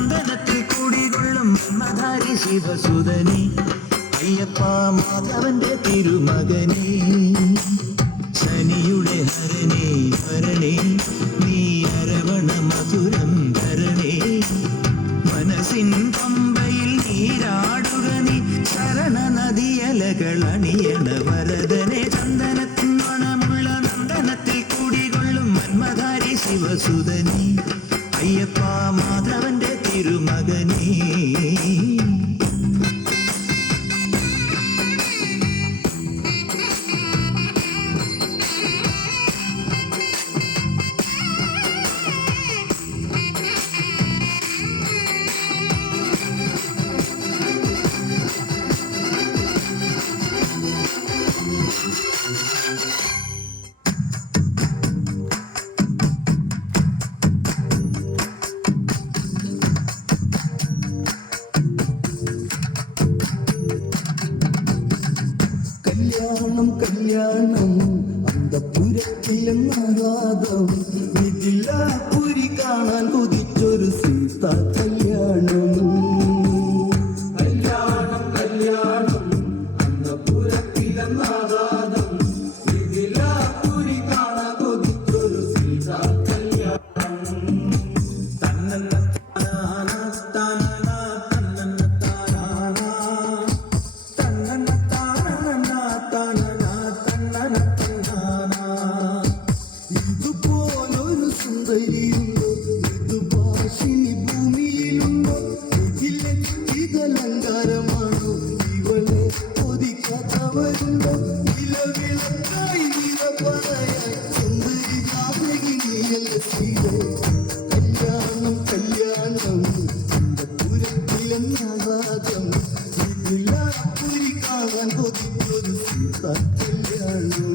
നന്ദനത്തിൽ കുടികൊള്ളും ബ്രഹ്മധാരി ശിവസുതനെ അയ്യപ്പ മാധവന്റെ തിരുമകനെ ശനിയുടെ ഹരനേ ഹരണേ നീ അരവണ മധുരം ധരണേ മനസ്സിൻ പമ്പയിൽ നീരാടുക നീ ശരണ നദിയലകൾ അണിയണ വരദനെ ചന്ദനത്തിൻ മണമുള്ള നന്ദനത്തിൽ കുടികൊള്ളും മന്മധാരി ശിവസുതനെ അയ്യപ്പ മാധവന്റെ തിരുമകനെ കല്യാണം അന്തപുരത്തിലെന്നാഹ്ലാദം മിഥിലാപുരി കാണാൻ കൊതിച്ചൊരു സീതാ കല്യാണം കല്യാണം അന്തപുരത്തിലെന്നാഹ്ലാദം മിഥിലാപുരി കാണാൻ കൊതിച്ചൊരു സീതാ കല്യാണം ഇതുപോലൊരു സുന്ദരിയുണ്ടോ മൃദുഭാഷിണി ഭൂമിയിലുണ്ടോ ഇതിലെ ഇതലങ്കാരമാണോ ഇവളെ ഒതുക്കാത്തവരുണ്ടോ ഇലവിളക്കായി നിലപറയായി സുന്ദരി ജാതകി നീയല്ലേ കല്യാണം അന്തപുരത്തിലെന്നാഹ്ലാദം ഇതിലാപുരി കാണാൻ കൊതിച്ചൊരു സീതാ കല്യാണം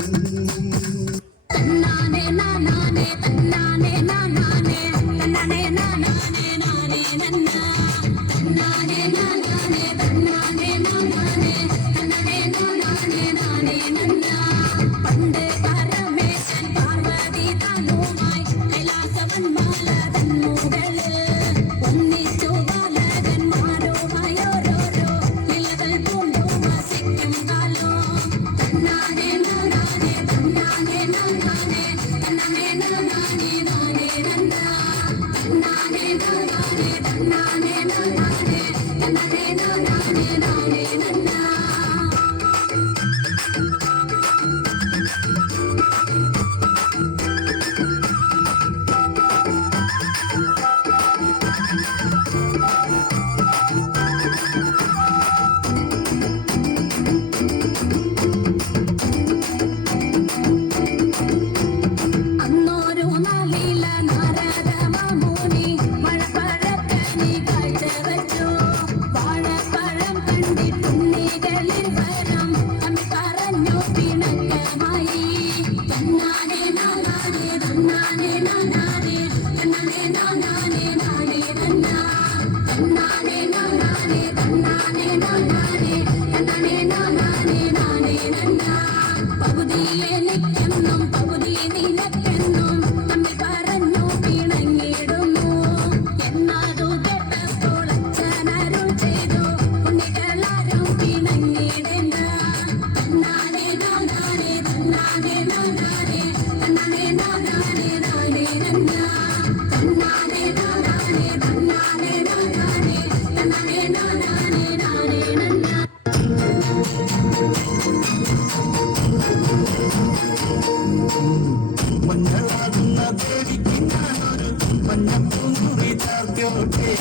മഞ്ഞളാടുന്ന ദേവിക്ക് ഞാനൊരു മഞ്ഞപ്പൂങ്കുറി ചാർത്തിയോട്ടെ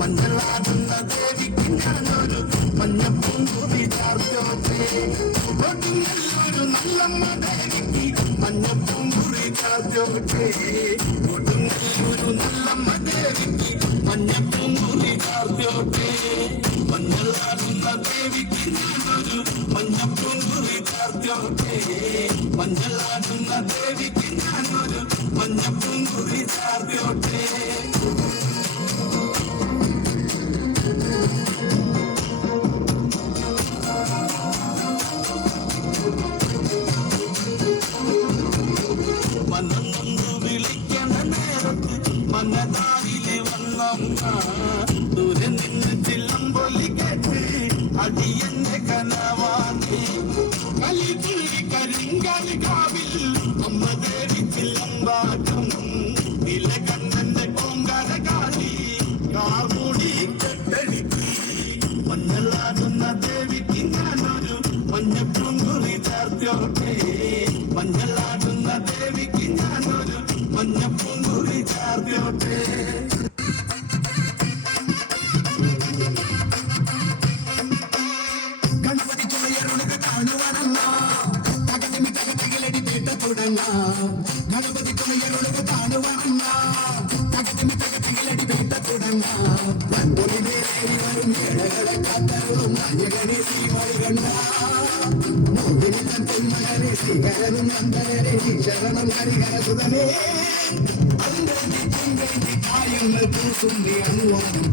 മഞ്ഞളാടുന്ന ദേവിക്ക് ഞാനൊരു മഞ്ഞപ്പൂങ്കുറി ചാർത്തിയോട്ടെ ഒടുങ്ങല്ലൊരു നല്ലമ്മ ദേവിക്ക് മഞ്ഞപ്പൂങ്കുറി ചാർത്തിയോട്ടെ ഒടുങ്ങല്ലൊരു നല്ലമ്മ ദേവിക്ക് മഞ്ഞപ്പൂങ്കുറി ചാർത്തിയോട്ടെ മഞ്ഞളാടുന്ന ദേവിക്ക് ഞാനൊരു മഞ്ഞപ്പൂങ്കുറി ചാർത്തിയോട്ടെ മഞ്ഞളാടുന്ന ദേവിക്ക് ഞാനൊരു മഞ്ഞപ്പൂങ്കുറി ചാർത്തിയോട്ടെ മനന്നൊന്നു വിളിക്കണ നേരത്ത് മനതാരിലെ വന്ന പൊന്നമ്മ ദൂരെ നിന്ന് ചില്ലമ്പൊലി കേട്ട് അടിയന്റെ കനവാങ്ങി കലിതുള്ളി കരിങ്കാലി കാവിൽ അമ്മ ദേവി ചില്ലമ്പാട്ടും നിലകണ്ണന്റെ ഓങ്കാര കാളി കാർമൂടി കെട്ടടിക്കി മഞ്ഞളാടുന്ന ദേവിക്ക് ഞാനൊരു മഞ്ഞപ്പൂങ്കുറി ചാർത്തോട്ടെ മഞ്ഞളാടുന്ന ദേവിക്ക് ഞാനൊരു മഞ്ഞപ്പൂങ്കുറി ചാർത്തോട്ടെ ഗണപതി തുണയരുണക്ക് കാണുവാനല്ല തകതിമി തകതികളടി പേട്ട തുടങ്ങാം ഗണപതി തുണയരുണക്ക് കാണുവാനല്ല തകതിമി തകതികളടി പേട്ട തുടങ്ങാം വൻപൊലി നേരി വരും ഏഴകളെ കാത്തരുളും നായകനെ ശ്രീമണി കണ്ട മോഹിനി തൻ പൊന്മകനെ ശ്രീകരനും നന്ദനരെ ശരണം ഹരിഹര സുതനേ അന്തേന്തി കായങ്ങൾ പൂസും നീ അനുവാദം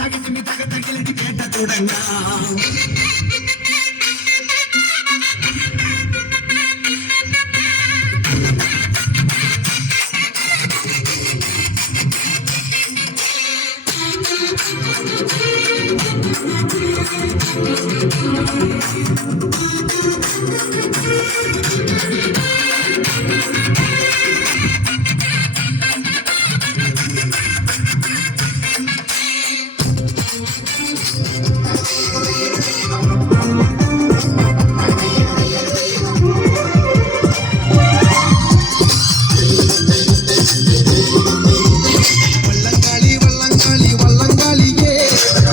തകതിമി തകതികളടി പേട്ട തുടങ്ങാം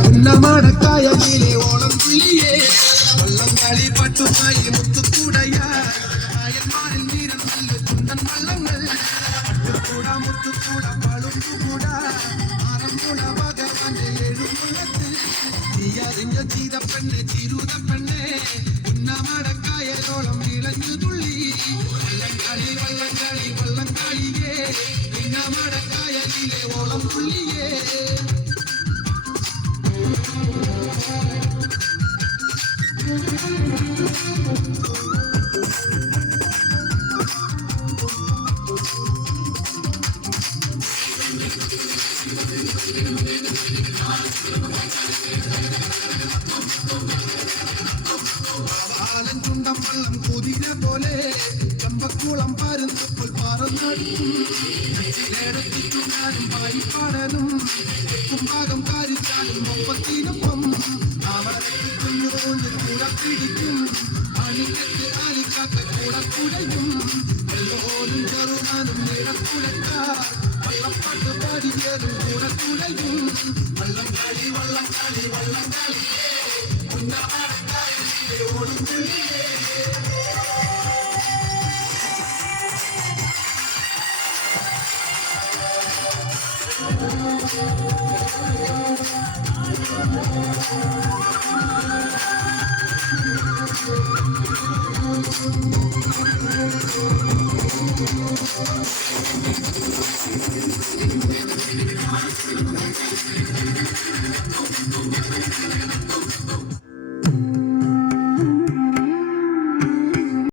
ഉന്നമാടക്കായയിലെ ഓണം തുള്ളിയേ വള്ളംകളി പട്ടുമായി മുത്തുക്കൂടയായന്മാരിൽ നീരം നല്ല ചുണ്ടൻ വള്ളങ്ങൾ പട്ടുകൂട മുത്തുക്കൂട പളുങ്കുകൂട ആറന്മുള ഭഗവാന്റെ എഴുമുളത്ത് നീയറിഞ്ഞ ചീതപ്പെണ്ണെ ചിരുതപ്പെണ്ണെ ഉന്നമാടക്കായലോളം വിളഞ്ഞു തുള്ളി വള്ളംകളി വള്ളംകളി വള്ളംകളിയേ ഉന്നമാടക്കായയിലെ ഓളം തുള്ളിയേ ചുണ്ടം വള്ളം കുതിര പോലെ ചമ്പക്കുളം പരുന്തപ്പോൾ പറന്നടിക്കും പായിപ്പാടനും ഭാഗം കാരിച്ചാലും ഒപ്പത്തിനൊപ്പം കുഞ്ഞുകൊണ്ട് കൂടെ പിടിക്കും അണിക്കത്ത് ആലിക്കാത്ത കൂടെ കുടയും എല്ലോരും ചെറുതാനും ഇടക്കുടക്കാർ വള്ളപ്പാട്ട് പാടിയേറും കൂടെ കുടയും വള്ളം കളി വള്ളം കളി വള്ളം കളിയേ ഓടും തുള്ളിയേ